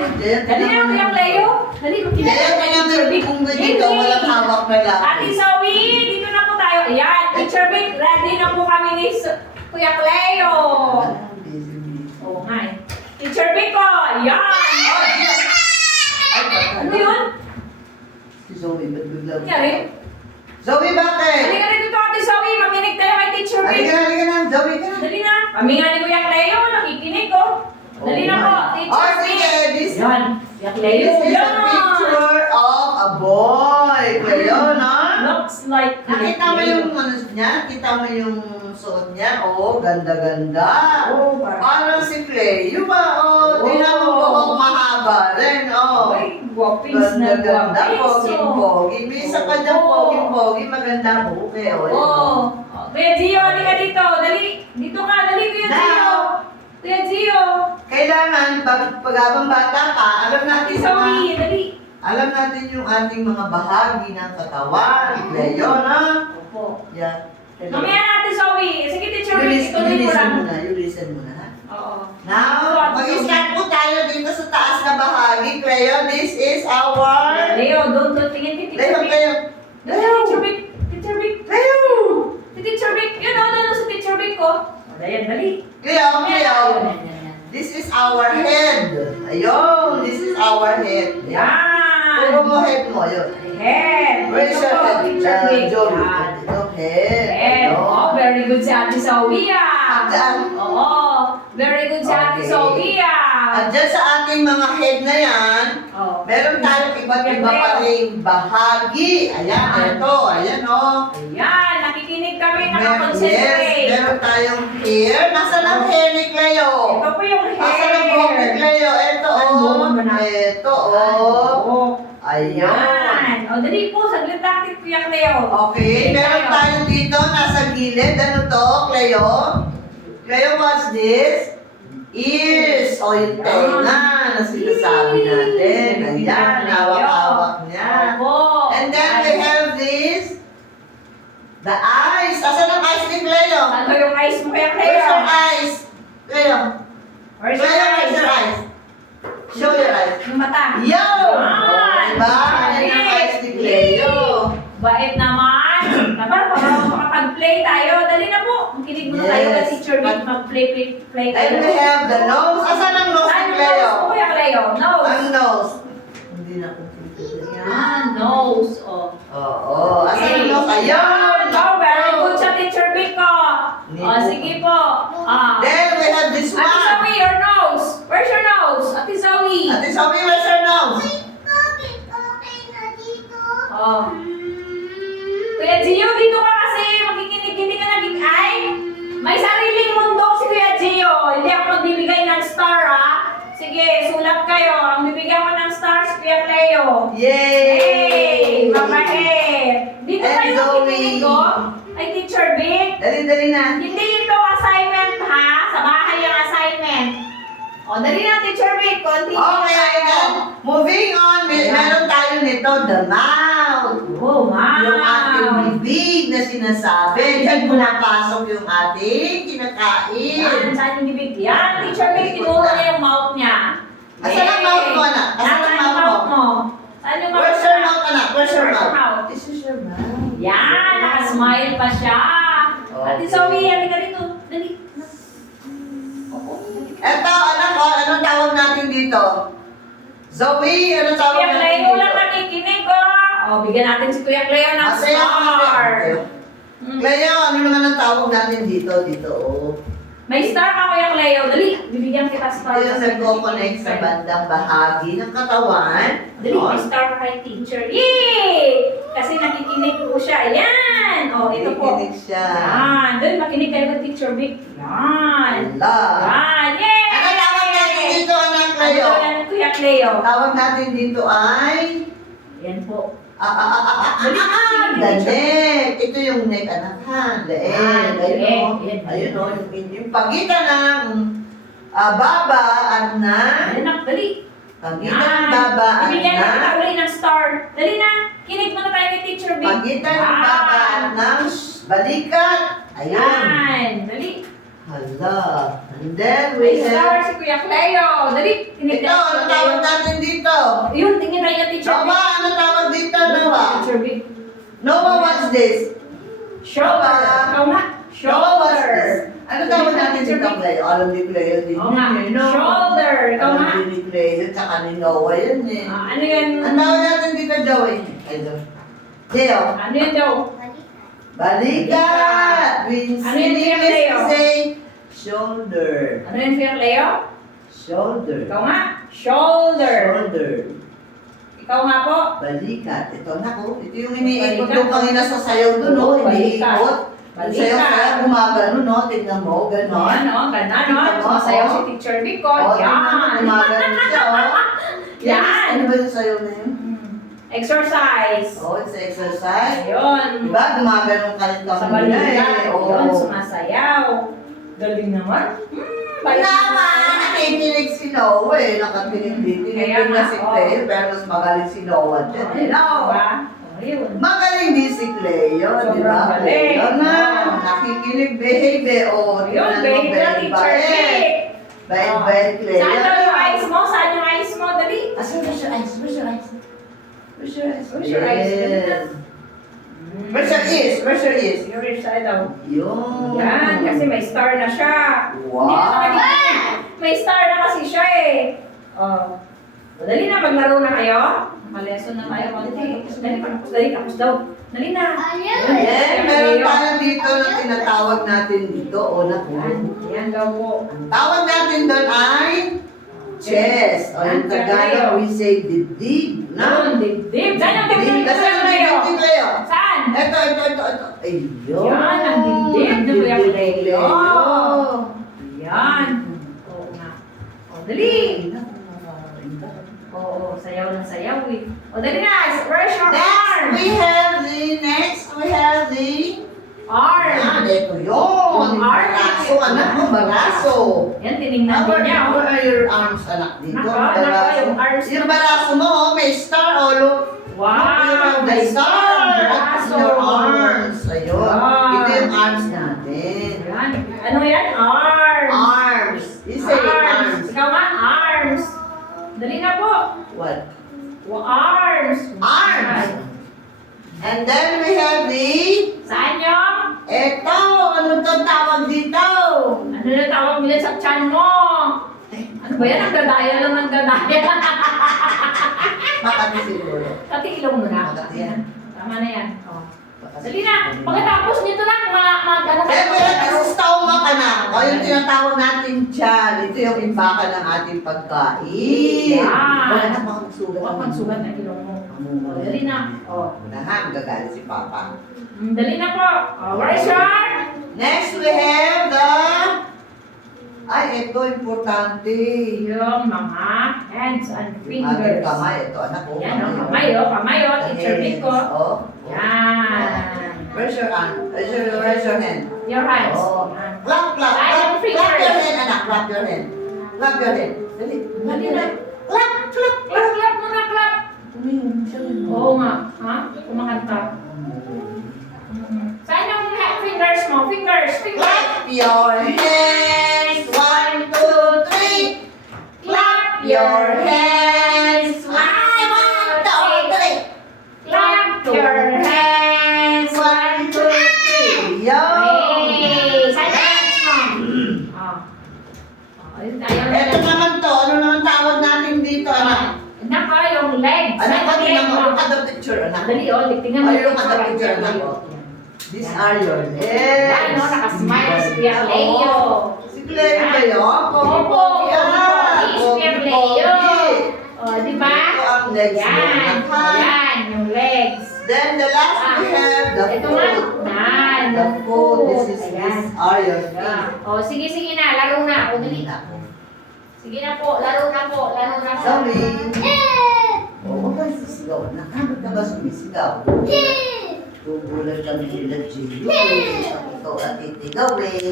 Dali na, Kuya Leo. Dali, makinig Kaya tayo kay Teacher Vic. kung dito, walang hawak na lang. Ate Zoe, dito na po tayo. Ayan, Teacher Vic, ready na po kami ni Kuya Leo. Oo nga eh. Teacher Vic ko, ayan. Ano yun? Si Zoe, ba't biglang? Nangyari? Zoe, bakit? Halika na dito, Ate Zoe. Makinig tayo kay Teacher Vic. Halika na, Zoe ka na. Dali na. Kami nga ni Kuya Leo, nakikinig ko. Dali na po, Teacher Vic. Sige, this Yan, Kuya Leo. is a Yan. picture of a boy. Cleo, no? Looks like Nakita mo yung ano niya? Kita mo yung suot niya? Oo, ganda-ganda. Oh, Parang si Cleo ba? Oo, tingnan mo buhok mahaba rin. Oo. Ay, guwapings na Ganda-ganda, guwapings. poging-pogi. May isa pa dyan poging-pogi, maganda buhok eh. Oo. Kuya Gio, halika dito. Dali. Dito ka. Dali, Kuya Gio. Kuya Gio. Kailangan, pag habang bata ka, alam natin Ate Zoe, dali. alam natin yung ating mga bahagi ng katawan. Cleo, no? Opo. Yeah. Mamaya na, Ate Zoe. Sige, Teacher Vic, You ituloy mo listen lang. muna, you listen muna. Ha? Oo. Now, mag-start po tayo dito sa taas na bahagi. Cleo, this is our... Leo, don't tingin kay Teacher Leo, Vic. Cleo. Dali, Teacher Vic. Teacher Vic. Cleo! Si Teacher Vic. Yun, ano sa Teacher Vic ko. Ayan, dali. Cleo, Mamaya Cleo. na. Yan. This is our head. Ayun, this is our head. Puro Yan. mo head mo, yun. Head. Where is Ito your po, head? Teacher Vic. Joey. Yan. Ito, head. Head. Oh, very good si Ate Sofia. Saan? Oo. Very good si Ate Okay. Sofia. At dyan sa ating mga head na yan, Oh. meron tayong iba't iba pa ring bahagi. Ayan, ito. Ayan, o. Ayan, nakikinig kami, Yes, nakakonsentrate. meron tayong hair. Nasaan ang hair ni Cleo? Ito po yung hair. Nasaan ang buhok ni Cleo? Ito, Ang o. buhok mo na. Ito, o. Oh. Ayan. Ayan. O, dali po, saglit natin, Kuya Cleo. Okay, meron tayo dito, nasa gilid. Ano to, Cleo? Cleo, what's this? Ears. O, yung tenga na sinasabi natin. Ayan, hawak-hawak niya. Opo. And then we have this. The eyes. Asan ang eyes ni Cleo? Ano yung eyes mo, Kuya Cleo? Where's your eyes? Cleo. Where's Cleo, your where's your eyes? eyes? Show your eyes. Yung mata. Yo! Yan. Diba? Ayan ang eyes ni Cleo. Bait naman. Naman, para makapag-play tayo. Dali na po. Makinig muna tayo Yes. na Teacher Vic. Mag-play tayo. And we have the nose. Asan ang nose Saan ni yung Cleo? nose mo, Kuya Cleo? Nose. Ang nose. Hindi na ko Yan, nose. Oh. Oo. Asan ang nose? Ayan! Oh, very good sa Teacher Vic ko. Oh, sige po. Then we have this Ate one. Zoe, your nose. Where's your nose? Ate Zoe. Ate Sophie, where's your nose? Oh. Kuya Gio, dito ka kasi. Makikinig, hindi ka naging ay. May sariling mundo si Kuya Gio. Hindi ako magbibigay ng star, ha? Sige, sulat kayo. Ang bibigyan ko ng star si Kuya Cleo. Yay! Hey, mabait. Dito And kayo Zoe. makikinig, oh. Ay, Teacher Vic. Dali na. Hindi ito assignment, ha? Sa bahay yung assignment. O, dali na, Teacher Vic. Continue Okay, tayo. then, moving on, meron tayo nito, the mouth. Oh, wow. Yung ating bibig na sinasabi. Diyan pumapasok yung ating kinakain. Yan, saan yung bibig? Yan, Teacher Vic, tinuro niya yung mouth niya. Asan ang mouth mo, anak? Asan ang Nasaan yung mouth mo? Saan yung mouth Where's mo? your mouth, anak? Where's your Where's your mouth? mouth? This is your mouth. Yan, nakasmile pa siya. Ate Okay. Zoe, halika dito. Dali. Eto, anak ko, anong tawag natin dito? Zoe, anong tawag Kuya natin Cleo dito? lang nakikinig, oh. O, bigyan natin si Kuya Cleo ng Masaya ako, star. Cleo. Cleo, ano naman ang tawag natin dito? Dito, oh. May star ka, Kuya Cleo. Dali, bibigyan kita star. Ito yung nagko-connect sa bandang bahagi ng katawan. Dali, may star ka kay teacher. Yay! Kasi nakikinig po siya. Ayan! O, ito po. Nakikinig siya. Yan. Doon, makinig kayo kay Teacher Vic. Yan. Ala. Yan. Yay! Ano tawag natin dito, anak Ano Cleo? daw yan, Kuya Cleo? Tawag natin dito ay... Yan po. The neck. Ito yung neck, anak ha. Leeg. Ayun o. Yan. Ayun o. Yung pagitan ng baba at na... Ayan na, dali. Pagitan ng baba at Ibigyan na kita na... uli ng star. Dali na. Kinig muna tayo kay Teacher Vic. Pagitan ng baba at ng balikat. Ayun. Yan. Dali. Hala. And then May we star have... si Kuya Cleo. Dali, tinignan Ito, ano tawag natin dito? Yun, tingin tayo teacher. Noah, ano tawag dito, Noah? Teacher Vic. Noah, what's this? Shoulder. Ikaw nga. Noah, what's Shoulder. this? Ano tawag natin dito, Cleo? Alam ni Cleo din. Oo nga. yun, no? Shoulder. Ikaw nga. Alam din ni Cleo, tsaka ni Noah yun eh. Ano yan? Ang tawag natin dito, Joey. Ay, Leo. Ano yan daw? Balikat! Means Ano yun, in Kuya English Leo? we say shoulder. Ano yan, Kuya Cleo? Shoulder. Ikaw nga. Shoulder. Shoulder. Ikaw nga po. Balikat. Ito na ko. Ito yung iniikot Balikat. yung kanina sa sayaw doon, no? Oo, balikat. Iniikot. Yung sayaw Balikat. kaya gumagano, no? Tingnan mo, gano'n. Ano, ganda, no? Tingnan mo, Sumasayaw oh. si Teacher Vic, oh. Oo, tingnan mo, Yan. gumagano siya, oh. Yan. Ano ba yung sayaw na yun? Exercise. Oh, it's exercise. Ayun. Diba? Gumagano ka rin Sa kanina balikat. eh. Oo. Ayun, sumasayaw. Galing naman. Naman, nakikinig si Noah eh. Nakatinig din. Kaya Tinitig na nga, si oo. Cleo, pero mas magaling si Noah dyan. Eh, no? Diba? Ayun. Magaling din si Cleo, di Sobrang ba? galing. Cleo na, Oo. nakikinig, behave eh. O, Ayun, tingnan mo, baby na Teacher Vic. Bait, Cleo. Saan daw yung eyes mo? Saan yung eyes mo? Dali. Asan, where's your eyes? Where's your eyes? Where's your eyes? Where's your eyes? Yes. Where's your ears? Where's your ears? Yung rich side daw. Yun. Yan, kasi may star na siya. Wow. Hindi na nagiging- May star na kasi siya eh. Oh. Dali na, maglaro na kayo. Naka-lesson na tayo. Dali, tapos daw. Dali na. Then, meron tayo dito na tinatawag natin dito. O, naku. Yan daw po. Ang tawag natin doon ay chess. O, yung Tagalog, we say dibdib. Yun, dibdib. Saan yung dibdib? Kasi Saan yung kayo? dibdib, Cleo. Saan? Ito. Ayun. Yan, ang dibdib na Kuya Dibdib, Cleo. Cleo. Yan. Oo nga. O, dali. Oo, sayaw ng sayaw eh. O, dali na. Where's your arm? Next we have the Arm. Yan, ito yun. Arm. Baraso, anak mo, baraso. Yan, tinignan din niya. Where Oh. are your arms, anak dito? Naka, Baraso. yung arms. Yung baraso mo, oh, may star, oh, look. Wow. You have the star Braso. in your arms. Ayun. Wow. Ito yung arms natin. Yan. Ano yan? Arms. Arms. You say arms. Ikaw nga, arms. Dali na po. What? Arms. Arms. And then we have the... Saan yung? Eto, ano to tawag dito? Ano na tawag nila sa tiyan mo? Ano ba yan? Nagdadaya lang nagdadaya. Makati siguro. Pati ilong mo na. Makati yan. Tama na yan. Oh. Dali na. Pagkatapos nito lang, ano Then we have this stomach, anak. O yung tinatawag natin dyan. Ito yung imbaka ng ating pagkain. Yan. Wala na baka magsugat. Huwag magsugat ang ilong mo. Oh, dali na. Oh. Muna ha, magagalit si Papa. Dali na po. Oh, where is your? Next we have the... Ay, ito importante. Yung mga hands and Ating fingers. kamay. Ito, anak ko. Yan, oh, kamay, oh. Kamay, oh. Teacher Vic, oh. Oh. Yan. Where's your hand? Where's your hand? Your hands. Oh. Yan. Clap, clap, Ay, clap. yung fingers. Clap your hand, anak. Clap your hand. Clap your hand. Dali. Dali na. Clap, clap. Clap, clap muna, clap. Oo nga. Ha? Kumakanta. Saan yung fingers mo? Fingers. Clap your hands. 1, 2, 3. Clap your hands. 1, 2, 3. Clap your hands. 1, 2, 3. Yo. Hey! Saan yung hands mo? Oh. Oh, ayun, ayaw na Ito lang. naman to. Ano naman tawag natin dito, anak? Naka, yung legs. Anak, Saan yung tingnan leg mo. mo? Look at the picture, anak. Dali, oh. Tingnan mo. Ay, look at the picture, anak. These are your legs. Yan, no? Nakasmile si Kuya Leo. Si Cleo ba yun? Opo, Yan. si Kuya Leo. Oh, di ba? Ito ang legs mo. Yan. anak. Yan, yung legs. Then the last we have the Ito nga. foot. Yan, The foot. These Ayan. are your Yeah. feet. Oh, sige na. Laro na. O, dali. Sige na po. Laro na po. Laro na po. Sorry. Oo, ba sisigaw na? Ano ka ba sumisigaw? Tubulan kami nila, Gio. Ito at titigaw eh.